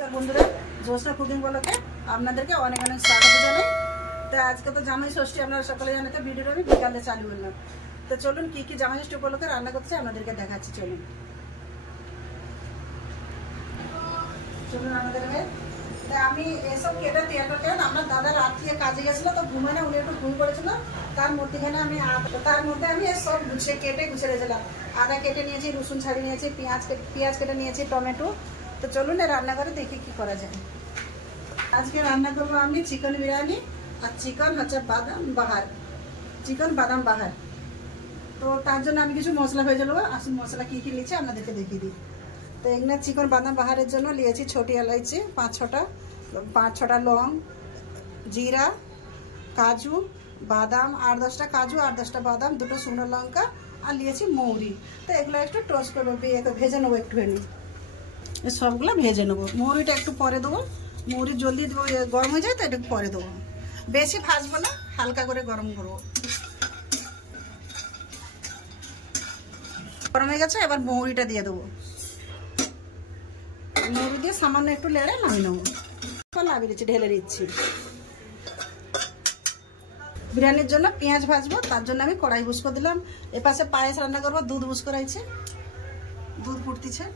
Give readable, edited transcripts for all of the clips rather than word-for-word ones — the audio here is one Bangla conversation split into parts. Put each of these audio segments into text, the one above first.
বন্ধুরা জোসনা কুকিং ব্লগে আপনাদেরকে অনেক অনেক স্বাগত জানাই। তো আজকে তো জামাই ষষ্ঠী, আপনারা সকলে জানেন। তো ভিডিওটা আমি বিকালে চালু করলাম। তো চলুন কি কি জামাই ষষ্ঠী উপলক্ষে রান্না করতে আপনাদেরকে দেখাচ্ছি। চলুন আমাদের আমি এসব কেটে তৈরি করেন। আমার দাদা রাত থেকে কাজে গেছিল, তো ঘুমায় না, উনি একটু ঘুম করেছিল। তার মধ্যেখানে তার মধ্যে আমি সব গুছিয়ে গুছিয়ে রেখেছিলাম। আদা কেটে নিয়েছি, রসুন ছাড়িয়ে নিয়েছি, পেঁয়াজ কেটে নিয়েছি, টমেটো। তো চলুন রান্না করে দেখি কি করা যায়। আজকে রান্না করবো আমি চিকেন বিরিয়ানি আর চিকেন হচ্ছে বাদাম বাহার। তো তার জন্য আমি কিছু মশলা ভেজে নেবো। আসুন মশলা কি কি নিয়েছি আপনাদেরকে দেখিয়ে দিই। তো এখানে চিকেন বাদাম বাহারের জন্য নিয়েছি ছোটি এলাইচি 5-6টা লং, জিরা, কাজু বাদাম 8-10টা কাজু, 8-10টা বাদাম, 2টো শুকনো লঙ্কা আর নিয়েছি মৌরি। তো এগুলো একটু টোস্ট করবো, ভেজে নেবো একটুখানি। সবগুলো ভেজে নেবো। মৌরিটা একটু পরে দেবো, মৌরি জলদি গরম হয়ে যায়, তো একটু পরে দেবো। বেশি ভাজবো না, হালকা করে গরম করবো। গরম হয়ে গেছে, এবার মৌরিটা দিয়ে দেবো। মৌরি দিয়ে সামান্য একটু লেড়ে নামিয়ে নেবো। নামিয়ে দিচ্ছি, ঢেলে দিচ্ছি। বিরিয়ানির জন্য পেঁয়াজ ভাজবো, তার জন্য আমি কড়াই বুস করে দিলাম। এপাশে পায়েস রান্না করবো, দুধ বুস করাইছে, দুধ ফুটতিছে।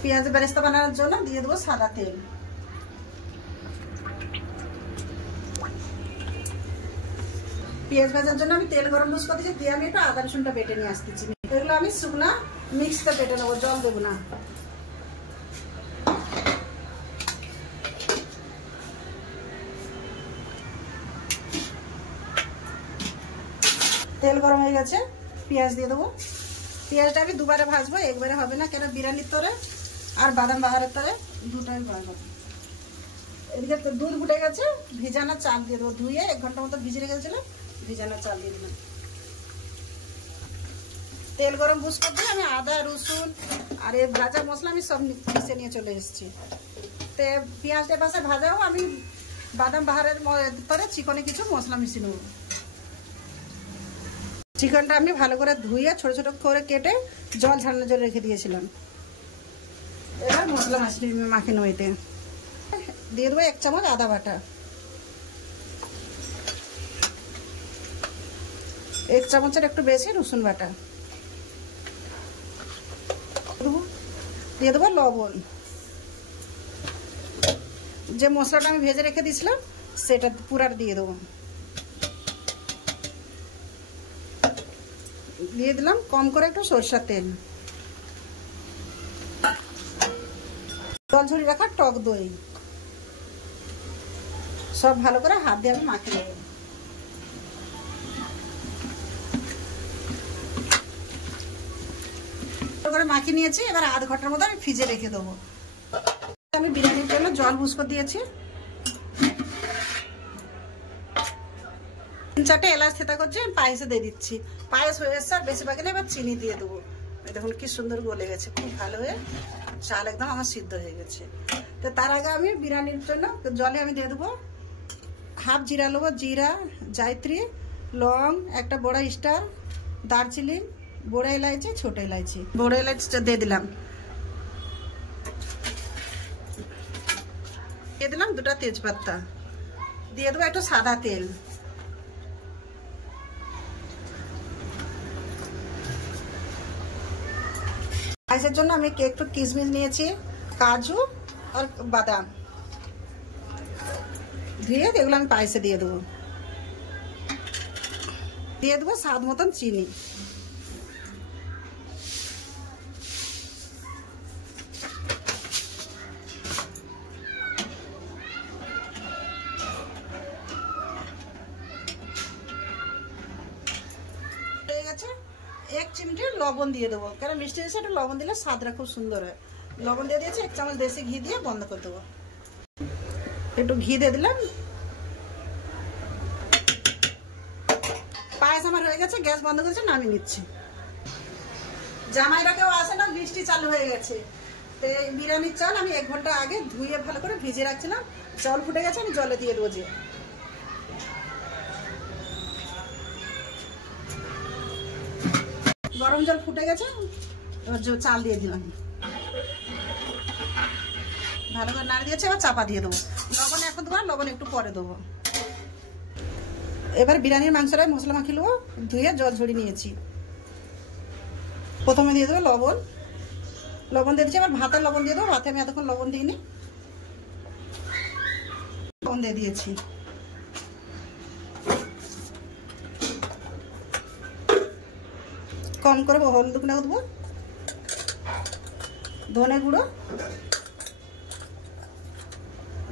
পেঁয়াজ বেরেস্তা বানানোর জন্য দিয়ে দেবো সাদা তেল। পেঁয়াজ ভাজার জন্য আমি তেল গরম বুস করে দিচ্ছি, দিয়ে আমি একটু আদা রসুনটা বেটে নিয়ে আসতেছি। এগুলো আমি শুকনা মিক্সটা বেটে নেবো, জল দেবো না। তেল গরম হয়ে গেছে, পেঁয়াজ দিয়ে দেবো। পেঁয়াজটা আমি দুবারে ভাজবো, একবারে হবে না, কেন বিরিয়ানির তরে আর বাদাম বাহারের তরে দুটাই ভাজবো। এদিকে দুধ ফুটে গেছে, ভিজানো চাল দিয়ে দেবো। ধুয়ে 1 ঘন্টা মতো ভিজে রেখেছিলাম, ভিজানো চাল দিয়ে দিলাম। তেল গরম বুঝ করতে আমি আদা রসুন আর এই ভাজা মশলা আমি সব মিশে নিয়ে চলে এসেছি। তো পেঁয়াজটা পাশে ভাজাও আমি বাদাম বাহারের পরে চিকনে কিছু মশলা মিশিয়ে নেব। চিকেনটা আমি ভালো করে ধুয়ে ছোট ছোট করে কেটে জল ঝাড়ানোর জন্য রেখে দিয়েছিলাম। এবার মশলা মাখিয়ে নেব। এতে দিয়ে দেবো 1 চামচ আদা বাটা, 1 চামচের একটু বেশি রসুন বাটা, দিয়ে দেবো লবণ। যে মশলাটা আমি ভেজে রেখে দিয়েছিলাম সেটা পুরার দিয়ে দেবো। দিয়ে দিলাম কম করে একটু সরষের তেল, জল ঝরিয়ে রাখা টক দই। সব ভালো করে হাত দিয়ে আমি মাখিয়ে নেব। করে মাখিয়ে নিয়েছি, এবার আধ ঘন্টার মতো আমি ফ্রিজে রেখে দেবো। আমি বিরিয়ানির জন্য জল বুস করে দিয়েছি। 3-4টে এলাচ থেতা করছি, আমি পায়েসে দিয়ে দিচ্ছি। পায়েস হয়ে এসছে, আর বেশি বাকি না, এবার চিনি দিয়ে দেবো। দেখুন কি সুন্দর গলে গেছে, খুব ভালো হয়ে চাল একদম আমার সিদ্ধ হয়ে গেছে। তো তার আগে আমি বিরিয়ানির জন্য জলে আমি দিয়ে দেবো হাফ জিরা নেবো, জিরা, জায়ত্রী, লং, একটা বড় স্টার, দারচিনি, বড় এলাইচি, ছোট এলাইচি। বড় এলাইচিটা দিয়ে দিলাম। দিয়ে দিলাম 2টা তেজপাতা, দিয়ে দেবো একটু সাদা তেল। পায়েসের জন্য আমি একটু কিশমিশ নিয়েছি, কাজু আর বাদাম ধুয়ে এগুলো আমি পায়েসে দিয়ে দেবো। দিয়ে দেবো স্বাদ মতন চিনি। হয়ে গেছে, 1 চিমটি লবণ দিয়ে দেবো, কারণ মিষ্টি জিনিসে একটু লবণ দিলে স্বাদটা খুব সুন্দর হয়। লবণ দিয়ে দিয়েছি, 1 চামচ দেশি ঘি দিয়ে বন্ধ করে দেবো। একটু ঘি দিয়ে দিলাম। পায়েস আমার হয়ে গেছে, গ্যাস বন্ধ করেছে, নামিয়ে নিচ্ছি। জামাইরা কেউ আসে না, বৃষ্টি চালু হয়ে গেছে। তো এই বিরিয়ানির চাল আমি 1 ঘন্টা আগে ধুয়ে ভালো করে ভিজে রাখছিলাম। জল ফুটে গেছে, আমি জলে দিয়ে দেবো। যে গরম জল ফুটে গেছে, এবার চাল দিয়ে দিলাম। ভালো করে নাড়িয়ে দিয়েছি। এবার চাপা দিয়ে দেবো। লবণ এখন দেবো, লবণ একটু পরে দেবো। এবার বিরিয়ানির মাংসটায় মশলা মাখিয়ে নেবো। ধুয়ে জল ঝরিয়ে নিয়েছি। প্রথমে দিয়ে দেবো লবণ। লবণ দিয়ে দিচ্ছি। এবার ভাতের লবণ দিয়ে দেবো। ভাতে আমি এতক্ষণ লবণ দিইনি, লবণ দিয়ে দিয়েছি। কম করে হলুদ গুঁড়ো দেবো, ধনে গুঁড়ো,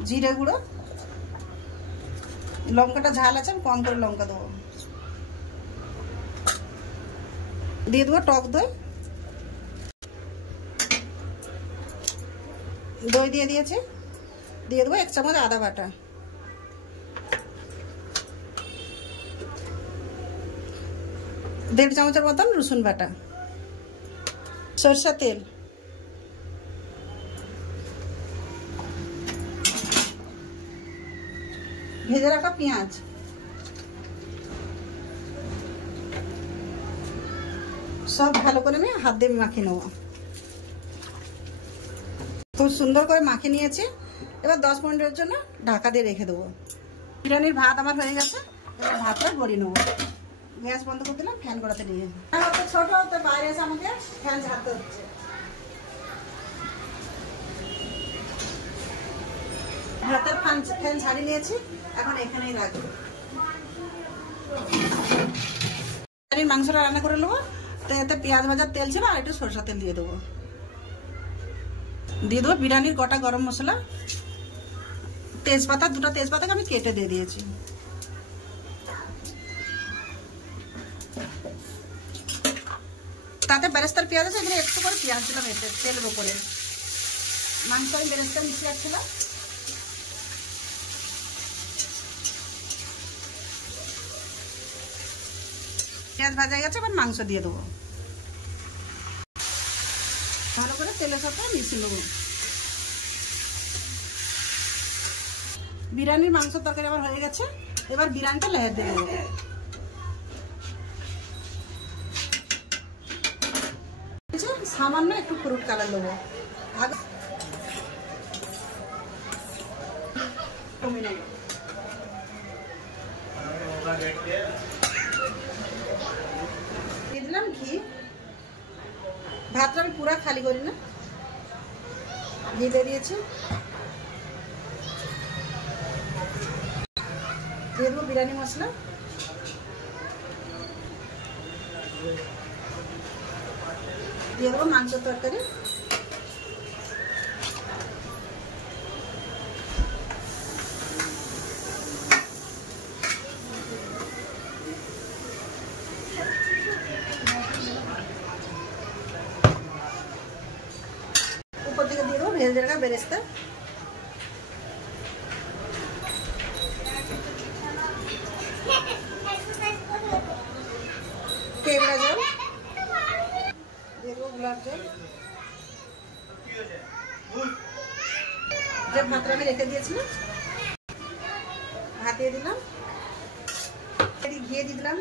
জিরে গুঁড়ো, লঙ্কাটা ঝাল আছে, কম করে লঙ্কা দেবো। দিয়ে দেবো টক দই। দই দিয়ে দিয়েছি। দিয়ে দেবো 1 চামচ আদা বাটা, 1.5 চামচের মতন রসুন বাটা, সরষা তেল, ভেজে রাখা পেঁয়াজ, সব ভালো করে আমি হাত দিয়ে মাখিয়ে নেবো। খুব সুন্দর করে মাখিয়ে নিয়েছি। এবার 10 মিনিটের জন্য ঢাকা দিয়ে রেখে দেবো। বিরিয়ানির ভাত আমার হয়ে গেছে। এবার ভাতটা গড়িয়ে নেবো। গ্যাস বন্ধ করে দিলাম, ফ্যান গড়াতে নিয়ে। ছোট তো বাইরে এসে আমাকে ফ্যান ঝাড়তে হচ্ছে। ভাতের ফ্যান ঝাড়িয়ে নিয়েছি, এখন এখানেই রাখবো। মাংসটা রান্না করে নেবো। তো এতে পেঁয়াজ ভাজার তেল ছিল, আর একটু সরষা তেল দিয়ে দেবো। দিয়ে দেবো বিরিয়ানির গোটা গরম মশলা, তেজপাতা, 2টা তেজপাতাকে আমি কেটে দিয়ে দিয়েছি। তাতে বেরেস্তার পেঁয়াজ আছে, এখানে একটু করে পেঁয়াজ দিলাম এতে তেলের উপরে। মাংস আমি বেরেস্তা মিশিয়ে রাখছিলাম। পেঁয়াজ ভাজা গেছে, এবার মাংস দিয়ে দেবো। ভালো করে তেলের সাথে মিশিয়ে নেবো। বিরিয়ানির মাংস তরকারি আমার হয়ে গেছে। এবার বিরিয়ানিটা লেয়ার দিয়ে দেবো। সামান্য একটু ফ্রুট কালার দেবো। দিয়ে দিলাম ঘি। ভাতটা আমি পুরা খালি করি না, ঘি দিয়ে দিয়েছি। দিয়ে দেবো বিরিয়ানি মশলা, দিয়ে দেবো মাংসের তরকারি, উপর থেকে দিয়ে দেবো ভেজে রাখা বেরেস্তা, কেওড়া জল, দিয়ে দেবো গোলাপ জল। যে ভাতটা আমি রেখে দিয়েছিলাম, ভাত দিয়ে দিলাম, ঘি দিয়ে দিলাম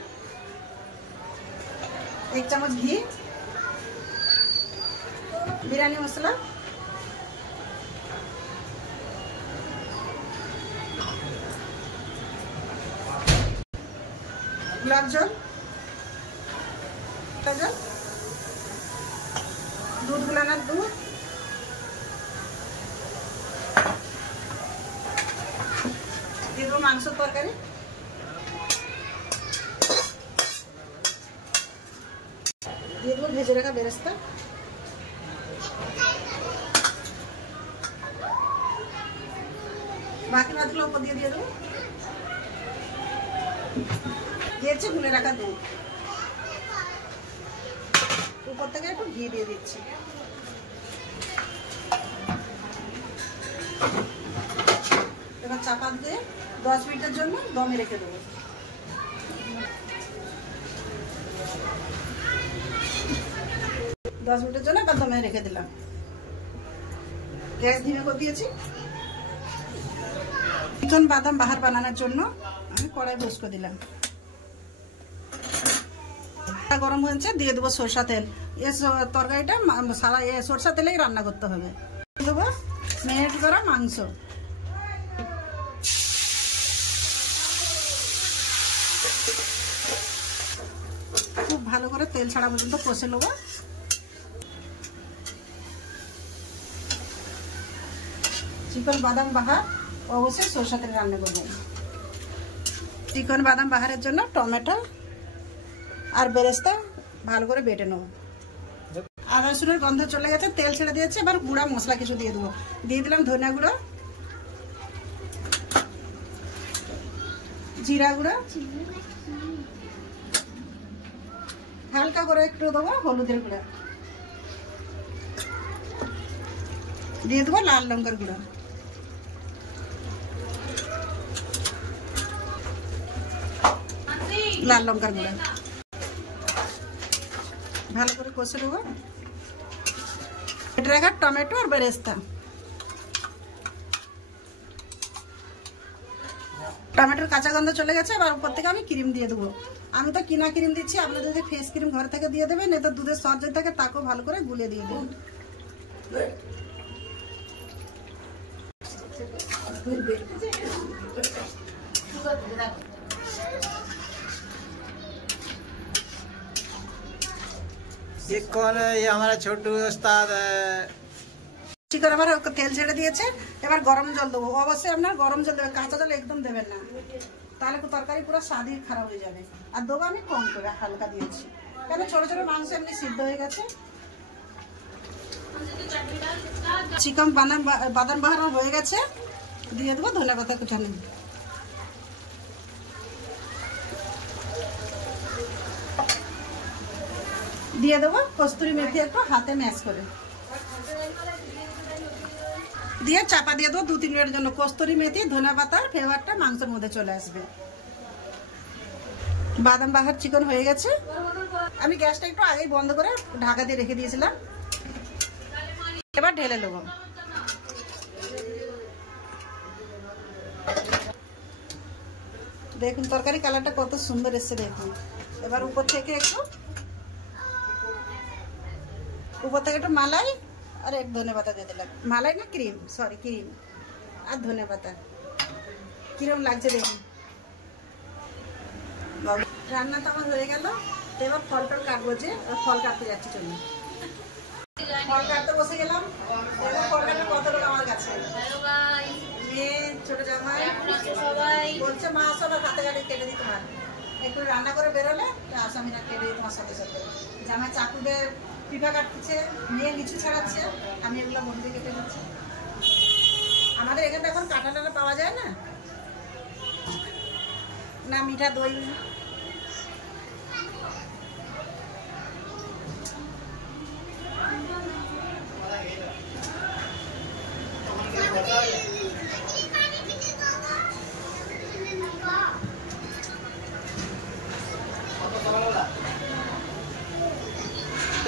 1 চামচ ঘি, বিরিয়ানি মশলা, গোলাপ জল, দুধ গুলানোর দুধ, দিয়ে দেবো মাংসের তরকারি, দিয়ে দেবো ভেজে রাখা বেরেস্তা, বাকি ভাতগুলো উপর দিয়ে দেবো। দিয়েছি গুলে রাখা দুধ, উপর থেকে একটু ঘি দিয়ে দিচ্ছি। এবার চাপা দিয়ে 10 মিনিটের জন্য দমে রেখে দেবো। 10 মিনিটের জন্য এবার দমে রেখে দিলাম। গ্যাস ধিমে করে দিয়েছি। চিকন বাদাম বাহার বানানোর জন্য আমি কড়াই বসিয়ে দিলাম। গরম হয়েছে, দিয়ে দেবো সরষা তেল। তরকারিটা সারা সরষা তেলেই রান্না করতে হবে। দেবো ম্যারিনেট করা মাংস। খুব ভালো করে তেল ছাড়া পর্যন্ত কষে নেবো। চিকন বাদাম বাহার অবশ্যই সরষের তেলে রান্না করবো। চিকন বাদাম বাহারের জন্য টমেটো আর বেরেস্তা ভালো করে বেটে নেবো। আদা রসুনের গন্ধ চলে গেছে, তেল ছেড়ে দিয়েছে। এবার গুঁড়া মশলা কিছু দিয়ে দেবো। দিয়ে দিলাম ধনিয়া গুঁড়ো, জিরা গুঁড়ো, হালকা করে একটু দেবো হলুদের গুঁড়া, দিয়ে দেবো লাল লঙ্কার গুঁড়ো, লাল লঙ্কার গুঁড়া। ভালো করে কষে নেবো। এটা রাখা টমেটো আর বেরেস্তা। টমেটোর কাঁচা গন্ধ চলে গেছে। এবার উপর থেকে আমি ক্রিম দিয়ে দেবো। আমি তো কিনা ক্রিম দিচ্ছি, আপনারা যদি ফ্রেশ ক্রিম ঘর থেকে দিয়ে দেবেন, এতে দুধের সর যদি থাকে তাকেও ভালো করে গুলে দিয়ে দেবেন। ये कौन है? ये हमारा छोटू उस्ताद है। চিকন আবার তেল ছেড়ে দিয়েছে। এবার গরম জল দেবো। অবশ্যই আপনার গরম জল দেবেন, কাঁচা জল একদম দেবেন না, তাহলে তরকারি পুরো স্বাদই খারাপ হয়ে যাবে। আর দেবো আমি কম করে, হালকা দিয়েছি, কেন ছোট ছোট মাংস এমনি সিদ্ধ হয়ে গেছে। চিকন বাদাম বাহার হয়ে গেছে। দিয়ে দেবো ধনে পাতা কুচানো, দিয়ে দেবো কস্তুরি মেথি একটু হাতে ম্যাশ করে, দিয়ে চাপা দিয়ে দেবো 2-3 মিনিটের জন্য। কস্তুরি মেথি ধনে পাতার ফ্লেভারটা মাংসের মধ্যে চলে আসবে। বাদাম বাহার চিকন হয়ে গেছে। আমি গ্যাসটা একটু আগেই বন্ধ করে ঢাকা দিয়ে রেখে দিয়েছিলাম। এবার ঢেলে নেবো। দেখুন তরকারি কালারটা কত সুন্দর এসছে দেখুন। এবার উপর থেকে একটু মালাই আর এক ধনে পাতা দিয়ে দিলাম। মালাই না ক্রিম, সরি ক্রিম আর ধনে পাতা। কিরম লাগছে দেখুন। রান্না তো আমার হয়ে গেল। এবার ফল টল কাটবো, যে ফল কাটতে যাচ্ছি। চলুন ফল কাটতে বসে গেলাম। ফল কাটতে কত লোক আমার কাছে, মেয়ে ছোট জামাই বলছে মা সবার হাতে কাটে কেটে দিই, তোমার একটু রান্না করে বেরোলে আসামিরা কেটে দিই তোমার সাথে সাথে। জামাই চাকুদের পিঠা কাটছে, মেয়ে লিচু ছাড়াচ্ছে, আমি এগুলো মন্দিরে কেটে দিচ্ছি। আমাদের এখানে এখন কাঁঠাল পাওয়া যায় না, না মিঠা দই।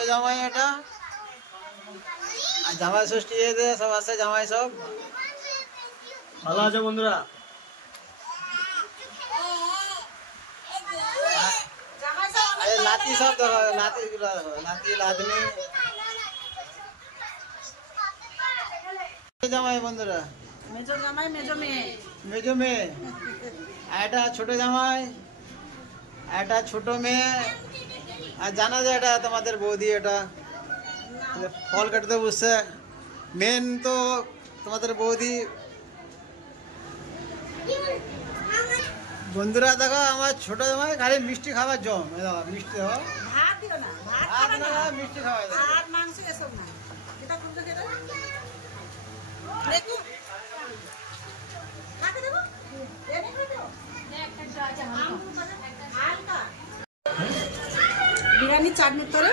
জামাই এটা জামাই ষষ্ঠী সব আছে, জামাই সব ভালো আছে বন্ধুরা। লাতি সব দেখো, লাতি গুলো দেখো, লাতি লাদনি জামাই বন্ধুরা। মেজো জামাই মেজো মেয়ে, মেজো মেয়ে, এটা ছোট জামাই, এটা ছোট মেয়ে, আর জানা যায় এটা তোমাদের বৌদি। এটা ফল কাটতে বসছে। মেন তো তোমাদের বৌদি। বন্ধুরা দেখো আমার ছোট জামাই খালি মিষ্টি খাবার জম। মিষ্টি ভাত দিও না, ভাত না, মিষ্টি খাওয়া আর মাংস এসব না। এটা কোনটা খেতে দেখো কাকে দেবো, এনে খাবে হালকা। বিরিয়ানি চাটনির তরে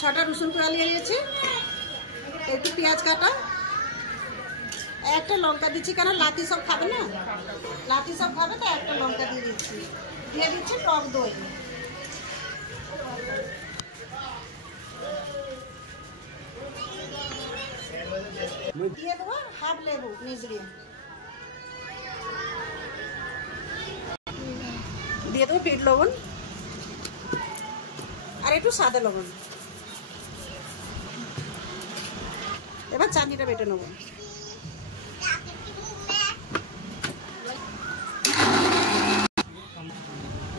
6টা রসুন কোয়া নিয়ে নিয়েছি, একটু পেঁয়াজ কাটা, একটা লঙ্কা দিচ্ছি, কেন লাতি সব খাবে না, লাতি সব খাবে তো একটা লঙ্কা দিয়ে দিচ্ছি। দিয়ে দিচ্ছি টক দই, দিয়ে দেবো হাফ লেবু মিজড়ি, দিয়ে দেবো বিট লবণ আর একটু সাদা লবণ। এবার চাটনিটা বেটে নেবো।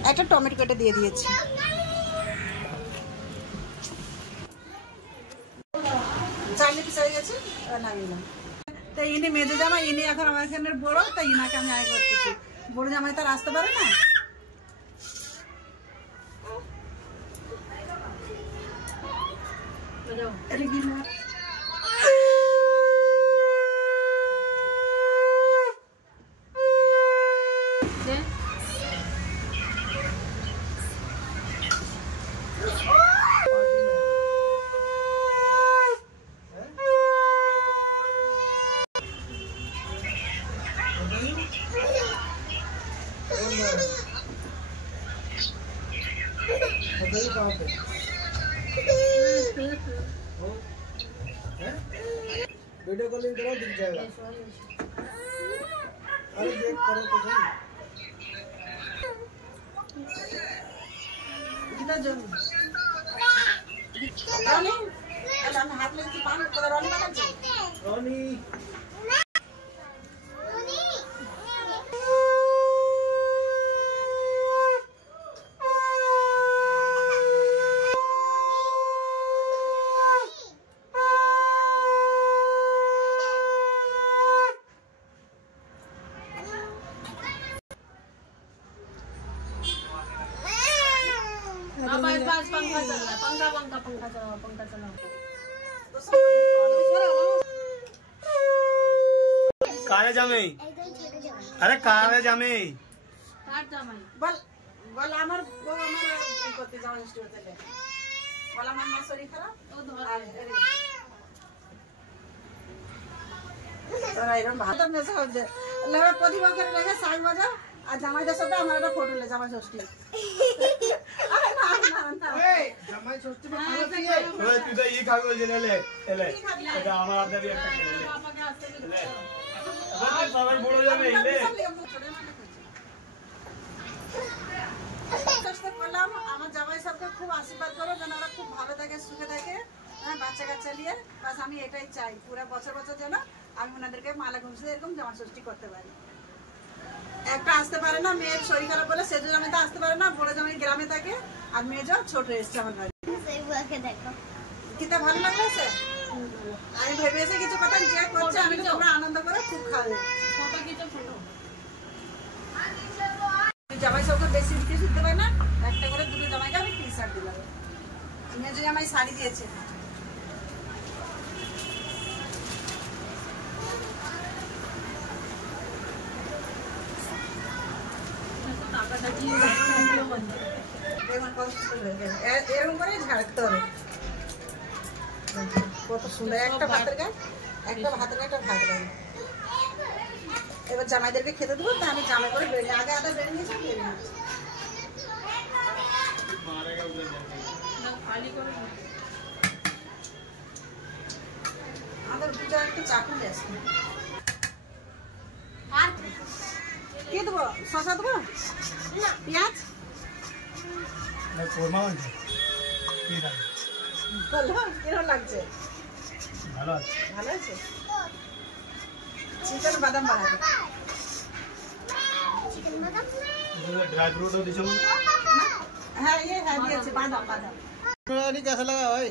একটা টমেটো কেটে দিয়ে দিয়েছি। চাটনি পিস হয়ে গেছে, নামিলাম। তো ইনি মেজে জামাই, ইনি এখন আমার এখানের বড়, তাই ইনাকে আমি আয় করতেছি। বড় জামাই তার আসতে পারে না। वीडियो कॉलिंग करो, दिख जाएगा। अरे देख करो तो सही। कितना जल्दी रोनी, अरे हम हाथ लेके पान को रोनी का लग रोनी बस पंखा चल रहा है, पंखा चलाओ। काले जामे, अरे काले जामे বল বল আমার বউ আমার কি করতে যাও স্টুডিওতে বল আমার মা শরীর খারাপ ও ধর তোরা এরকম ভাত মেসে হচ্ছে লেবে প্রতিভা করে রেখে সাই বাজা আর জামাইদের সাথে আমার একটা ফটো লে জামাই ষষ্ঠী আরে না না না এই জামাই ষষ্ঠী में खाना चाहिए। ओए तू तो ये खा के ले ले এটা আমার আদর একটা খেলে ले पापा के हाथ से ले अरे बाबा बुড়ো যাবে ले চেষ্টা করলাম আমার জামাই সবকে খুব আশীর্বাদ করো যেন ওরা খুব ভালো থাকে সুখে থাকে হ্যাঁ বাচ্চা কাচ্চা নিয়ে বাস আমি এটাই চাই পুরো বছর বছর যেন আমি ওনাদেরকে মালা ঘুষে এরকম জামা ষষ্ঠী করতে পারি। একটা আসতে পারে না মেয়ের শরীর খারাপ বলে সেজো জামাই তো আসতে পারে না, বড় জামাই গ্রামে থাকে আর মেয়ে যাও ছোট এসছে আমার বাড়ি। কিতা ভালো লাগলো সে আমি ভেবে এসে কিছু কথা যে করছে আমি তোমরা আনন্দ করে খুব খাবে। फोटो खींचो फोटो জামাই সবকে বেশি কিছু দিতে পারে না, একটা করে দুটো জামাইকে আমি টি শার্ট দিলাম। মেজো জামাই শাড়ি দিয়েছে। এরকম করে ঝাড়তে হবে। কত সুন্দর একটা ভাতের গায়ে একটা ভাতের গায়ে একটা ভাত গায়ে। এবার জামাইদেরকে খেতে দেবো, তা আমি জামাই করে বেরিয়ে আগে আদা বেরিয়ে নিয়েছি বেরিয়ে নিয়েছি। खाली करो আমাদের পূজা একটু চাকরি আছে। আর কি দেবো? শসা দেবো না পেঁয়াজ मैं कोरमा बनছে কি দাম বলো কিরকম লাগছে? ভালো আছে ভালো আছে। চিকেন বাদাম বানাবো। ड्राई फ्रूट দিছো হ্যাঁ ये है দিয়েছে বাদাম বাদাম। बिरयानी कैसा लगा भाई?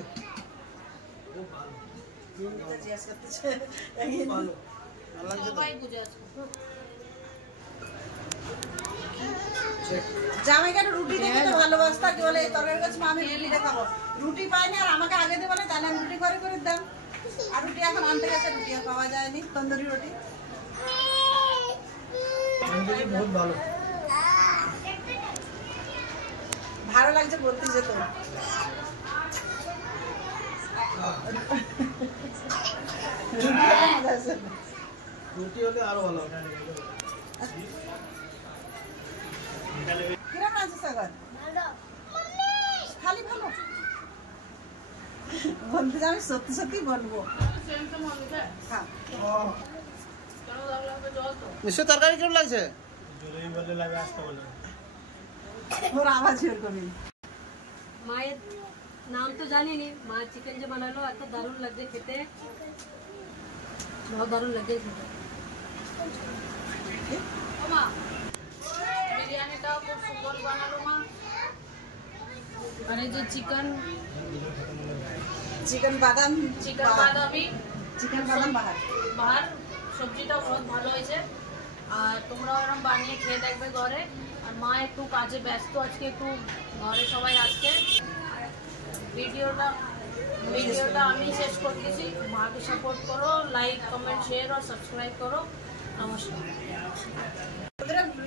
सबाई पूजा জামাই কেন রুটি দেখে তো ভালোবাসতা কি বলে তরকারি কাছে আমি রুটি দেখাবো, রুটি পাই না আর আমাকে আগে দিয়ে বলে তাহলে আমি রুটি করে দাম। আর রুটি এখন আনতে গেছে রুটি আর পাওয়া যায়নি, তন্দুরি রুটি बहुत ভালো ভালো লাগছে বলতে যেত। রুটি হলে আরো ভালো। কিরকম আছে সাগর? খালি ভালো বলতে আমি সত্যি সত্যি বলবো। सेम तो मम्मी का হ্যাঁ चलो दाल पे जाओ तो নিশ্চয় তরকারি কেমন লাগছে? জোরেই বলে লাগে আসতে বলে ওর আওয়াজ এরকমই। মায়ের নাম তো জানি নি, মা চিকেন যে বানালো এত দারুণ লাগছে খেতে, बहुत दारुण लगे মা বিরিয়ানিটাও খুব সুন্দর বানালো মা। আর এই যে চিকেন বাদাম বাদামি চিকেন বাদাম বাহার সবজিটা বহুত ভালো হয়েছে। আর তোমরাও এরকম বানিয়ে খেয়ে দেখবে ঘরে। আর মা একটু কাজে ব্যস্ত আজকে, একটু ঘরে সবাই আসছে। ভিডিওটা আমি শেষ করতেছি। মাকে সাপোর্ট করো, লাইক কমেন্ট শেয়ার আর সাবস্ক্রাইব করো। নমস্কার।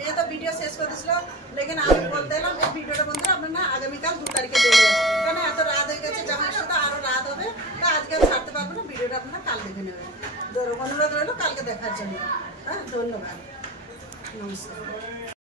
ये तो वीडियो शेष कर दिल, लेकिन আমি বলতে এলাম এই ভিডিওটা বন্ধুরা আপনারা আগামীকাল 2 তারিখে দেখবেন, কারণ এত রাত হয়ে গেছে, জামাইয়ের সাথে আরো রাত হবে, তো আজকে আমি ছাড়তে পারবো না। ভিডিওটা আপনারা কাল দেখে নেবেন। অনুরোধ রইল কালকে দেখার জন্য। হ্যাঁ, ধন্যবাদ, নমস্কার।